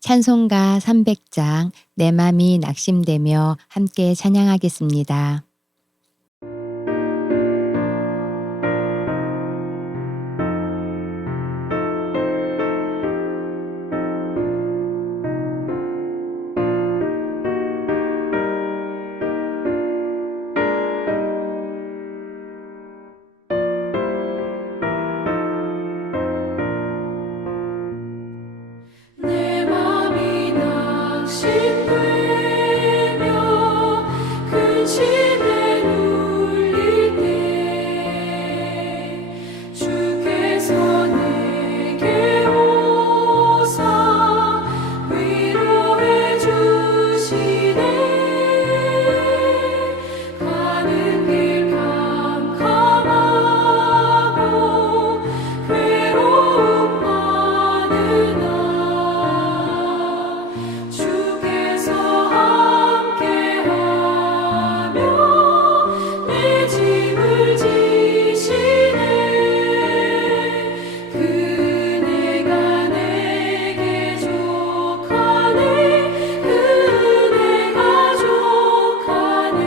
찬송가 300장 내 맘이 낙심되며 함께 찬양하겠습니다. 내 맘이 낙심되며 근심에 눌릴 때 주께서 내게 오사 위로해 주시네. 가는 길 캄캄하고 괴로움 많으나 주께서 함께하며 내 짐을 지시네. 그네가 내게 족하네. 그네가 족하네.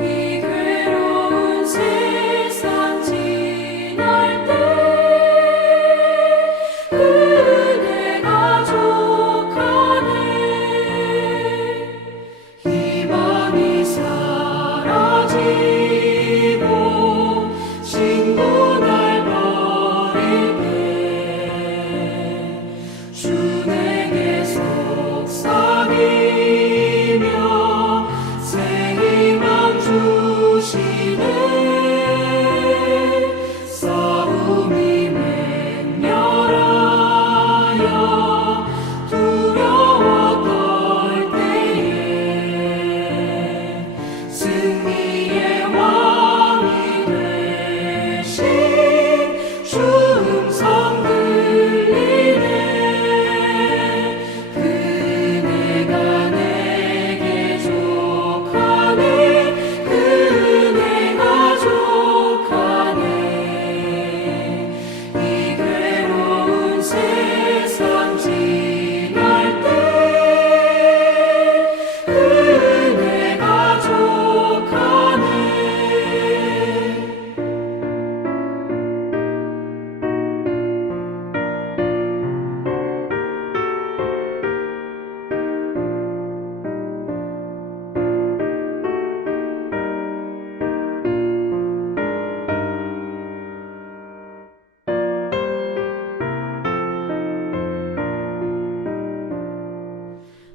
이 괴로운 세상 지날 때 그네가 족하네. 희망이 사라지고 친구 날 버릴 때 주 내게 속삭이며 새 희망 주시네. 싸움이 맹렬하여 두려워 떨 때에 승리의 왕이 되신 주 음성 들리네. 그네가 내게 족하네. 그네가 족하네. 이 괴로운 세상 지날 때 그네가 족하네.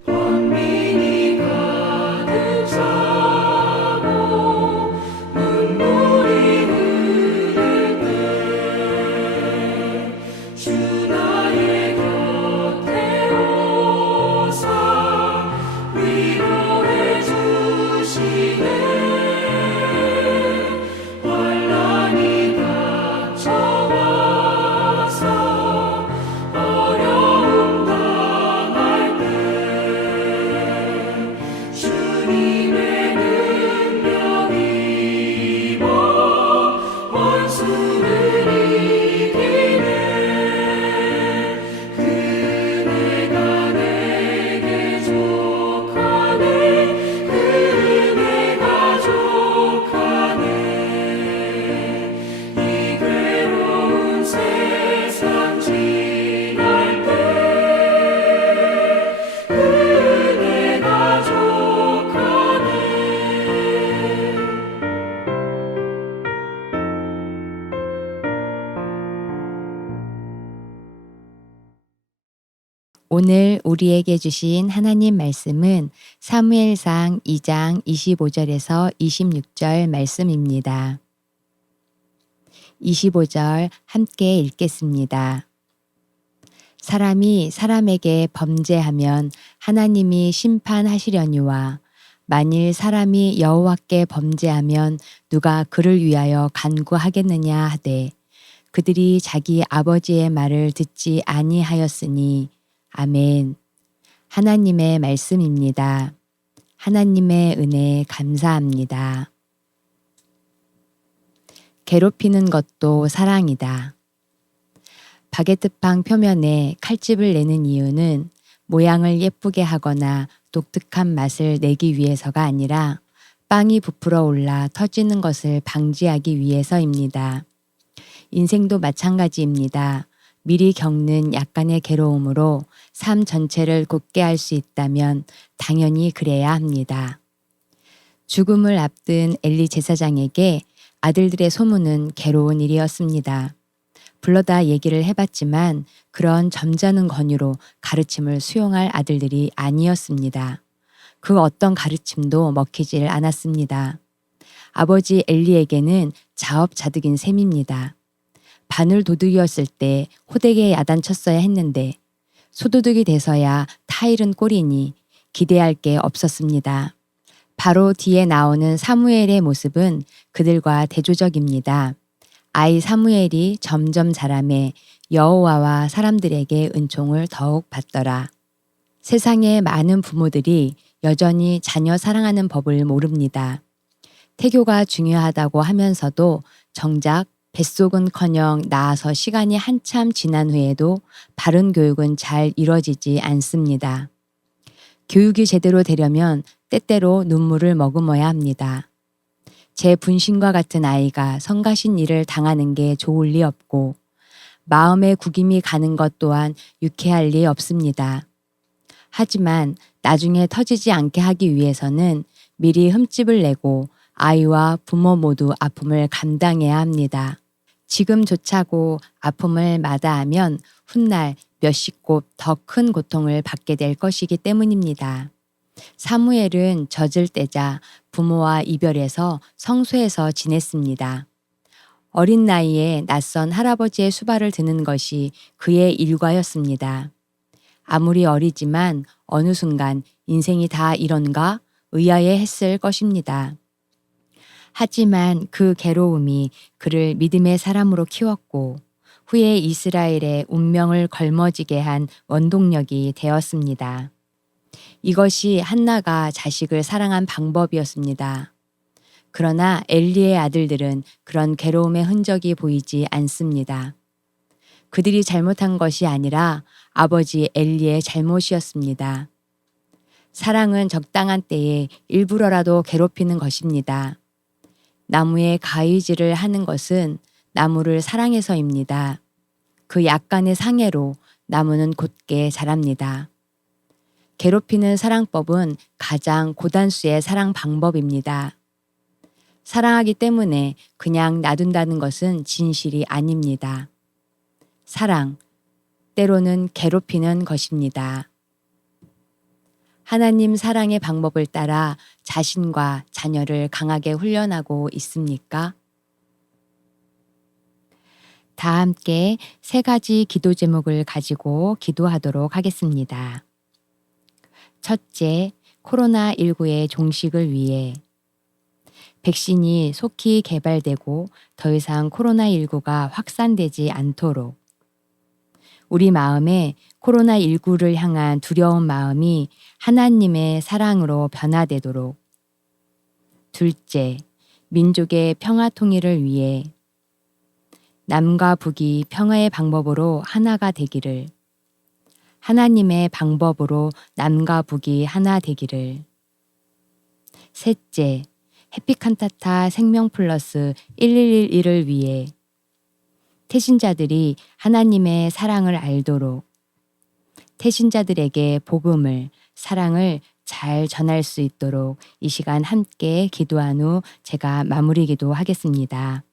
번민이 가득 차고 눈물이 흐를 때 주 나의 곁에 오사 위로해 주시네. 환난이 닥쳐와서 어려움 당할 때 주님의 능력 입어 원수를 이기네. 그네가 내게 족하네. 그네가 족하네. 이 괴로운 세상 지날 때 그네가 족하네. 오늘 우리에게 주신 하나님 말씀은 사무엘상 2장 25절에서 26절 말씀입니다. 25절 함께 읽겠습니다. 사람이 사람에게 범죄하면 하나님이 심판하시려니와 만일 사람이 여호와께 범죄하면 누가 그를 위하여 간구하겠느냐 하되 그들이 자기 아버지의 말을 듣지 아니하였으니 아멘. 하나님의 말씀입니다. 하나님의 은혜 감사합니다. 괴롭히는 것도 사랑이다. 바게트빵 표면에 칼집을 내는 이유는 모양을 예쁘게 하거나 독특한 맛을 내기 위해서가 아니라 빵이 부풀어 올라 터지는 것을 방지하기 위해서입니다. 인생도 마찬가지입니다. 미리 겪는 약간의 괴로움으로 삶 전체를 굳게 할 수 있다면 당연히 그래야 합니다. 죽음을 앞둔 엘리 제사장에게 아들들의 소문은 괴로운 일이었습니다. 불러다 얘기를 해봤지만 그런 점잖은 권유로 가르침을 수용할 아들들이 아니었습니다. 그 어떤 가르침도 먹히질 않았습니다. 아버지 엘리에게는 자업자득인 셈입니다. 바늘 도둑이었을 때 호되게 야단쳤어야 했는데 소도둑이 돼서야 타일은 꼴이니 기대할 게 없었습니다. 바로 뒤에 나오는 사무엘의 모습은 그들과 대조적입니다. 아이 사무엘이 점점 자라매 여호와와 사람들에게 은총을 더욱 받더라. 세상의 많은 부모들이 여전히 자녀 사랑하는 법을 모릅니다. 태교가 중요하다고 하면서도 정작 뱃속은커녕 낳아서 시간이 한참 지난 후에도 바른 교육은 잘 이뤄지지 않습니다. 교육이 제대로 되려면 때때로 눈물을 머금어야 합니다. 제 분신과 같은 아이가 성가신 일을 당하는 게 좋을 리 없고 마음의 구김이 가는 것 또한 유쾌할 리 없습니다. 하지만 나중에 터지지 않게 하기 위해서는 미리 흠집을 내고 아이와 부모 모두 아픔을 감당해야 합니다. 지금조차고 아픔을 마다하면 훗날 몇십 곱 더 큰 고통을 받게 될 것이기 때문입니다. 사무엘은 젖을 떼자 부모와 이별해서 성소에서 지냈습니다. 어린 나이에 낯선 할아버지의 수발을 드는 것이 그의 일과였습니다. 아무리 어리지만 어느 순간 인생이 다 이런가 의아해했을 것입니다. 하지만 그 괴로움이 그를 믿음의 사람으로 키웠고 후에 이스라엘의 운명을 걸머지게 한 원동력이 되었습니다. 이것이 한나가 자식을 사랑한 방법이었습니다. 그러나 엘리의 아들들은 그런 괴로움의 흔적이 보이지 않습니다. 그들이 잘못한 것이 아니라 아버지 엘리의 잘못이었습니다. 사랑은 적당한 때에 일부러라도 괴롭히는 것입니다. 나무에 가위질을 하는 것은 나무를 사랑해서입니다. 그 약간의 상해로 나무는 곧게 자랍니다. 괴롭히는 사랑법은 가장 고단수의 사랑 방법입니다. 사랑하기 때문에 그냥 놔둔다는 것은 진실이 아닙니다. 사랑, 때로는 괴롭히는 것입니다. 하나님 사랑의 방법을 따라 자신과 자녀를 강하게 훈련하고 있습니까? 다 함께 세 가지 기도 제목을 가지고 기도하도록 하겠습니다. 첫째, 코로나19의 종식을 위해 백신이 속히 개발되고 더 이상 코로나19가 확산되지 않도록 우리 마음에 코로나19를 향한 두려운 마음이 하나님의 사랑으로 변화되도록. 둘째, 민족의 평화 통일을 위해 남과 북이 평화의 방법으로 하나가 되기를, 하나님의 방법으로 남과 북이 하나 되기를. 셋째, 해피칸타타 생명플러스 1111을 위해 태신자들이 하나님의 사랑을 알도록 태신자들에게 복음을, 사랑을 잘 전할 수 있도록 이 시간 함께 기도한 후 제가 마무리 기도하겠습니다.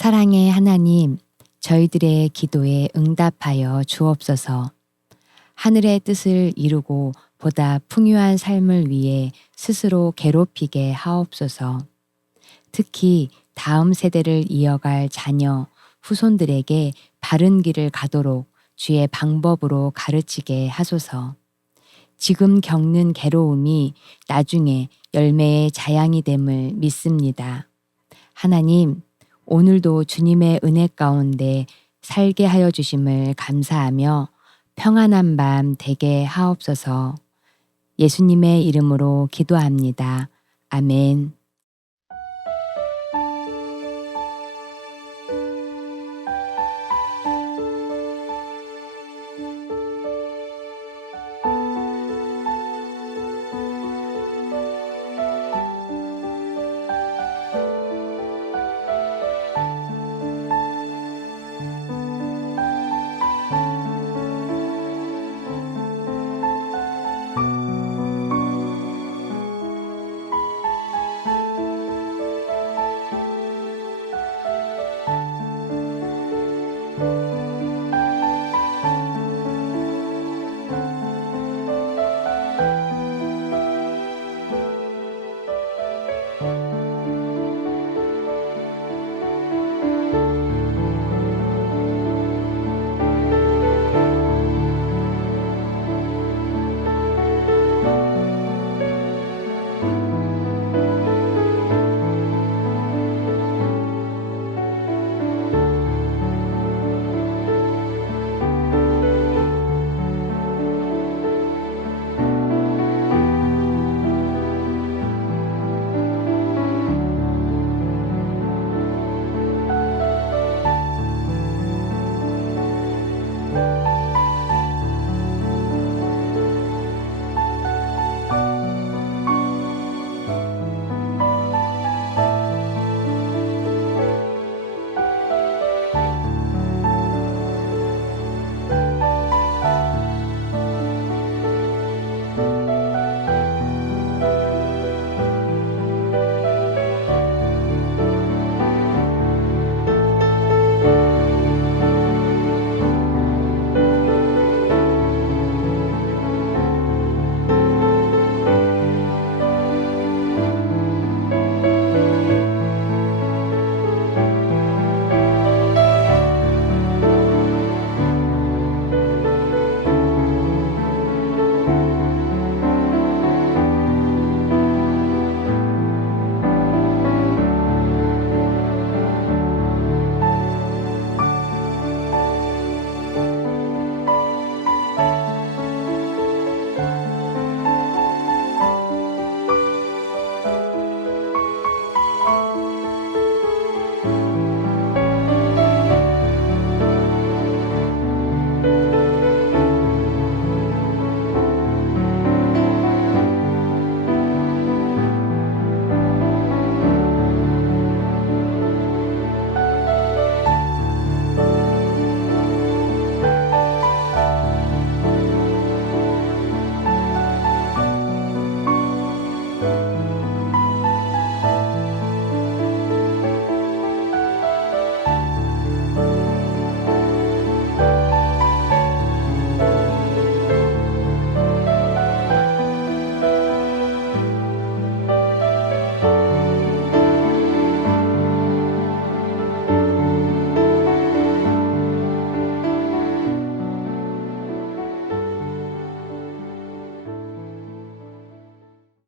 사랑의 하나님, 저희들의 기도에 응답하여 주옵소서. 하늘의 뜻을 이루고 보다 풍요한 삶을 위해 스스로 괴롭히게 하옵소서. 특히 다음 세대를 이어갈 자녀, 후손들에게 바른 길을 가도록 주의 방법으로 가르치게 하소서. 지금 겪는 괴로움이 나중에 열매의 자양이 됨을 믿습니다. 하나님, 오늘도 주님의 은혜 가운데 살게 하여 주심을 감사하며 평안한 밤 되게 하옵소서. 예수님의 이름으로 기도합니다. 아멘.